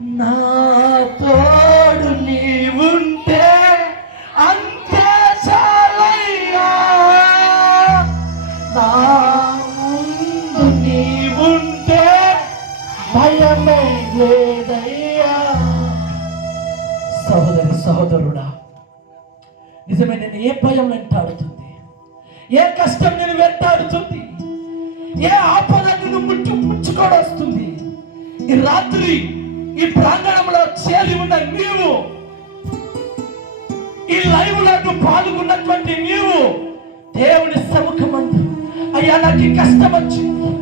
నా తోడు నీవుంటే అంతే చాలయ్యా. నా ముందు నీవుంటే భయమే లేదయ్యా. సహోదరి సహోదరుడా నిజమే నేను ఏ భయం వెంటాడుతుంది ఏ కష్టం నేను వెంటాడుతుంది ఏ ఆపద నిన్ను ముచ్చు ముచ్చుకోడొస్తుంది ఈ రాత్రి ఈ ప్రాంగణంలో చేరి ఉన్న నీవు ఈ లైవ్లో పాల్గొన్నటువంటి నీవు దేవుని సముఖమందు. అయ్యా నాకు కష్టం వచ్చింది.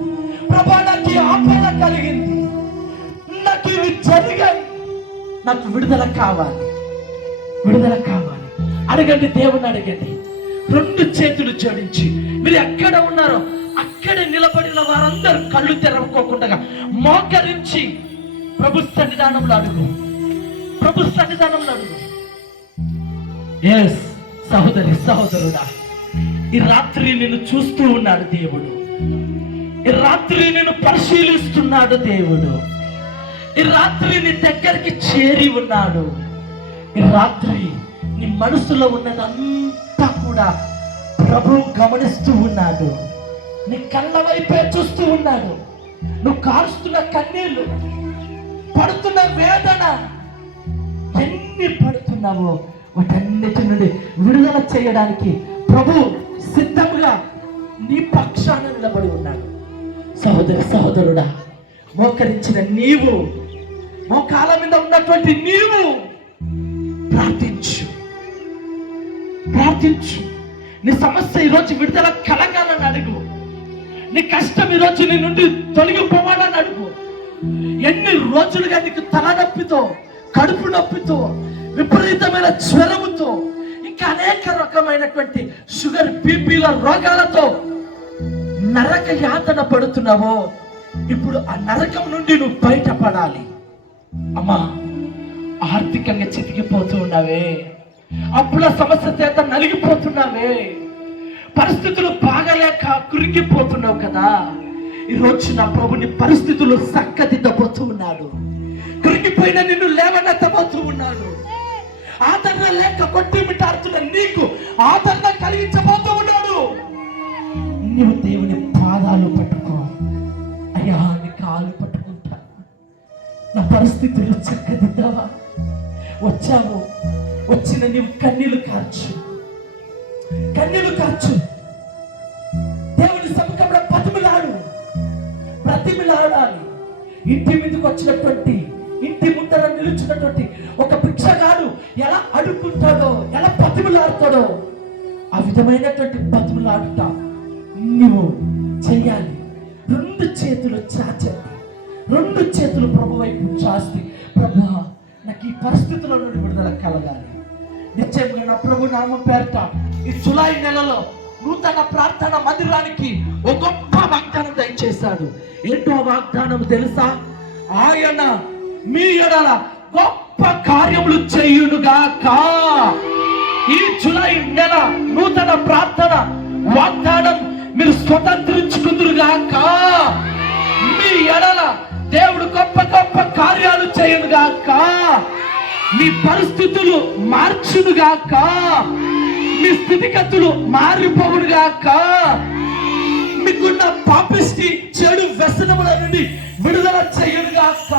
ప్రభా నాకు ఆపద కలిగింది. నాకు ఇవి జరిగాయి. నాకు విడుదల కావాలి. విడుదల కావాలి. అడగండి దేవుని అడగండి. రెండు చేతులు జోడించి మీరు ఎక్కడ ఉన్నారో అక్కడే నిలబడిన వారందరూ కళ్ళు తెరవకోకుండా మోకరించి ప్రభు సన్నిధానంలో అడుగు. ప్రభు సన్నిధానంలో అడుగు. ఎస్ సహోదరి సహోదరుడా ఈ రాత్రి నిన్ను చూస్తూ ఉన్నాడు దేవుడు. ఈ రాత్రి నిన్ను పరిశీలిస్తున్నాడు దేవుడు. ఈ రాత్రి నీ దగ్గరికి చేరి ఉన్నాడు. ఈ రాత్రి నీ మనసులో ఉన్నదంతా కూడా ప్రభు గమనిస్తూ ఉన్నాడు. నీ కళ్ళ వైపే చూస్తూ ఉన్నాడు. నువ్వు కారుస్తున్న కన్నీళ్ళు పడుతున్న వేదన. ఎన్ని పడుతున్నావో వాటన్నిటి నుండి విడుదల చేయడానికి ప్రభు సిద్ధంగా నీ పక్షాన నిలబడి ఉన్నాడు. సహోదర సహోదరుడా మోకరించిన నీవు మోకాల మీద ఉన్నటువంటి నీవు ప్రార్థించు. ప్రార్థించు. నీ సమస్య ఈరోజు విడుదల కలగాలని అడుగు. నీ కష్టం ఈరోజు నీ నుండి తొలగిపోవాలని అడుగు. ఎన్ని రోజులుగా నీకు తలనొప్పితో కడుపు నొప్పితో విపరీతమైన జ్వరముతో ఇంకా అనేక రకమైనటువంటి షుగర్ బీపీల రోగాలతో నరక యాతన పడుతున్నావో ఇప్పుడు ఆ నరకం నుండి నువ్వు బయటపడాలి. అమ్మా ఆర్థికంగా చితికిపోతూ ఉన్నావే. అప్పుల సమస్య చేత నలిగిపోతున్నావే. పరిస్థితులు బాగలేక కురికిపోతున్నావు కదా. ఈరోజు నా ప్రభుని పరిస్థితులు చక్కదిద్దబోతూ ఉన్నాడు. కృంగిపోయిన నిన్ను లేవనెత్తబోతూ ఉన్నాడు. ఆదరణ లేక కొట్టిమిటాడుతున్న నీకు ఆదరణ కలిగించబోతూ ఉన్నాడు. నీవు దేవుని పాదాలు పట్టుకో. అయ్యా నీ కాలు పట్టుకుంటా. నా పరిస్థితులు చక్కదిద్దావా? వచ్చావు. వచ్చిన నీవు కన్నీలు కార్చు. కన్నీలు కార్చు. ఇంటి మీదకి వచ్చినటువంటి ఇంటి ముందర నిలుచున్నటువంటి ఒక భిక్షగాడు ఎలా అడుక్కుంటాడో ఎలా బతిమలాడుతాడో ఆ విధమైనటువంటి బతుములాడుట నువ్వు చేయాలి రెండు చేతులు చాచండి. రెండు చేతులు ప్రభు వైపు చాస్తి ప్రభు నాకు ఈ పరిస్థితుల నుండి విడుదల కలగాలి. నిశ్చయంగా నా ప్రభు నామం పేరట ఈ జులై నెలలో నూతన ప్రార్థన మందిరానికి ఒక గొప్ప వాగ్దానం దయచేశాడు. ఏంటో వాగ్దానం తెలుసా? ఆయన మీ ఎడల గొప్ప కార్యములు చేయుడుగాక ఈ జులై నెల నూతన ప్రార్థన వాగ్దానం మీరు స్వతంత్రించుకుందురుగాక. మీ ఎడల దేవుడు గొప్ప గొప్ప కార్యాలు చేయునుగాక. మీ పరిస్థితులు మార్చునుగాక. మీ స్థితిగతులు మారిపోవునుగాక. మీకున్న పాపిష్టి చెడు వ్యసనముల నుండి విడుదల చేయునుగాక.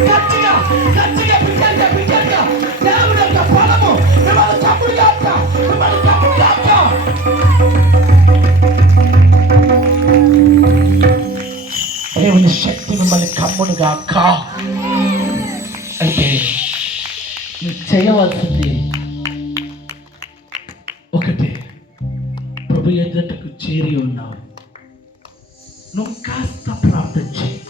గట్టిగా గట్టిగా బిడ్డగా బిడ్డగా దేవుడు యొక్క ఫలము మిమ్మల్ని కమ్ముడుగాక మిమ్మల్ని కమ్ముడుగాక దేవుని శక్తి మిమ్మల్ని కమ్ముడుగా కా. అయితే నువ్వు చేయవలసింది ఒకటే. ప్రభు ఎదుటకు చేరి ఉన్నావు. నువ్వు కాస్త ప్రార్థన చేయి.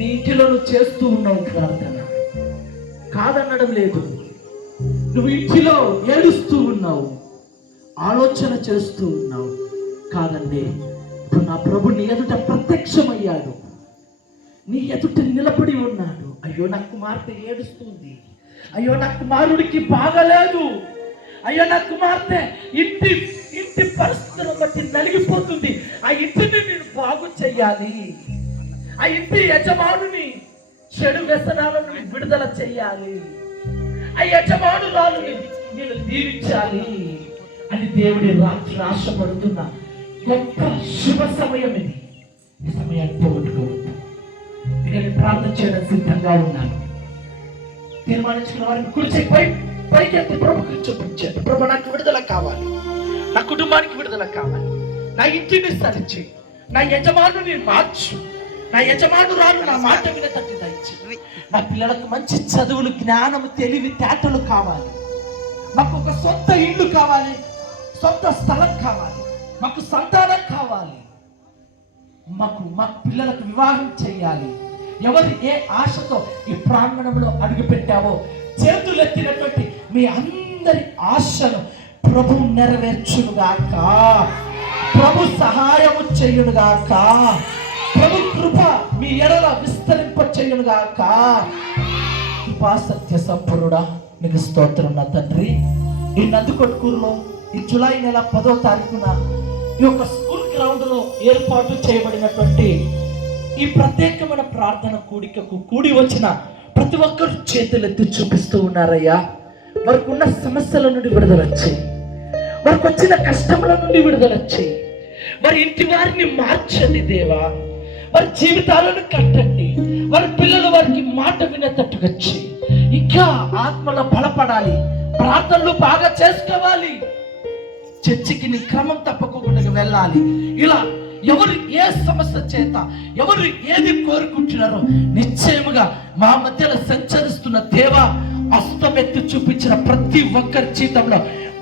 నీ ఇంటిలో నువ్వు చేస్తూ ఉన్నావు ప్రార్థన. కాదనడం లేదు. నువ్వు ఇంటిలో ఏడుస్తూ ఉన్నావు. ఆలోచన చేస్తూ ఉన్నావు. కాదండి ఇప్పుడు నా ప్రభు నీ ఎదుట ప్రత్యక్షమయ్యాడు. నీ ఎదుట నిలబడి ఉన్నాడు. అయ్యో నా కుమార్తె ఏడుస్తుంది. అయ్యో నా కుమారుడికి బాగలేదు. అయ్యో నా కుమార్తె ఇంటి ఇంటి పరిస్థితులను బట్టి నలిగిపోతుంది. ఆ ఇంటిని నేను బాగు చెయ్యాలి ఆ ఇంటి యజమానుని చెడు వ్యసనాల నుండి విడుదల చెయ్యాలి ఆ యజమానురాలు నేను దీవించాలి. అని దేవుడి రాత్రి ఆశపడుతున్న గొప్ప శుభ సమయం ఇది. ఈ సమయాన్ని పోగొట్టుకోవద్దు. నేను ప్రార్థన చేయడం సిద్ధంగా ఉన్నాను. తీర్మానించుకున్న వారిని కుడిచే పై పైకెత్తి ప్రభుకి చూపించాను ప్రభు నాకు విడుదల కావాలి. నా కుటుంబానికి విడుదల కావాలి. నా ఇంటిని సరిచి నా యజమానుని మార్చు. నా యజమానురాలు నా మాట వినతట్టు దయచి నా పిల్లలకు మంచి చదువులు జ్ఞానము తెలివి తేటలు కావాలి. మాకు ఒక సొంత ఇల్లు కావాలి సొంత స్థలం కావాలి మాకు సంతానం కావాలి. మాకు మా పిల్లలకు వివాహం చేయాలి. ఎవరు ఏ ఆశతో ఈ ప్రాంగణంలో అడుగు పెట్టావో చేతులెత్తినటువంటి మీ అందరి ఆశను ప్రభు నెరవేర్చునుగాక. ప్రభు సహాయము చేయునుగాక. ప్రభు కృప మీ ఎడల విస్తరింప చేయునుగాక కృపా సత్య సంపూర్ణుడా మీకు స్తోత్రం నా తండ్రి. ఈ నందుకొట్కూరులో ఈ జూలై నెల పదో తారీఖున ఈ యొక్క స్కూల్ గ్రౌండ్లో ఏర్పాటు చేయబడినటువంటి ఈ ప్రత్యేకమైన ప్రార్థన కూడికకు కూడి వచ్చిన ప్రతి ఒక్కరు చేతులెత్తి చూపిస్తూ ఉన్నారయ్యా. వారికి ఉన్న సమస్యల నుండి విడుదలచ్చి వారికి వచ్చిన కష్టముల నుండి విడుదల వచ్చి వారి ఇంటి వారిని మార్చండి దేవా. వారి జీవితాలను కట్టండి. వారి పిల్లలు వారికి మాట వినేటట్టుగా వచ్చి ఇంకా ఆత్మలో బలపడాలి. ప్రార్థనలు బాగా చేసుకోవాలి. చర్చికి నీ క్రమం తప్పకుండా వెళ్ళాలి. ఇలా ఎవరు ఏ సమస్య చేత ఎవరు ఏది కోరుకుంటున్నారో నిశ్చయముగా మా మధ్యలో సంచరిస్తున్న దేవ అస్తమెత్తి చూపించిన ప్రతి ఒక్కరి జీవితంలో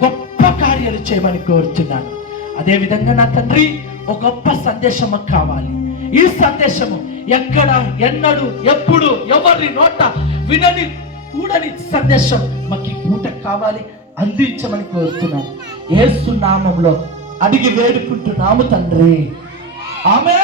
గొప్ప కార్యాలు చేయమని కోరుతున్నాను అదే విధంగా నా తండ్రి ఒక గొప్ప సందేశం కావాలి. ఈ సందేశము ఎక్కడ ఎన్నడు ఎప్పుడు ఎవరి నోట వినని కూడని సందేశం మాకు పూట కావాలి అందించమని కోరుతున్నాను. ఏసు నామంలో అడిగి వేడుకుంటున్నాము తండ్రి. ఆమె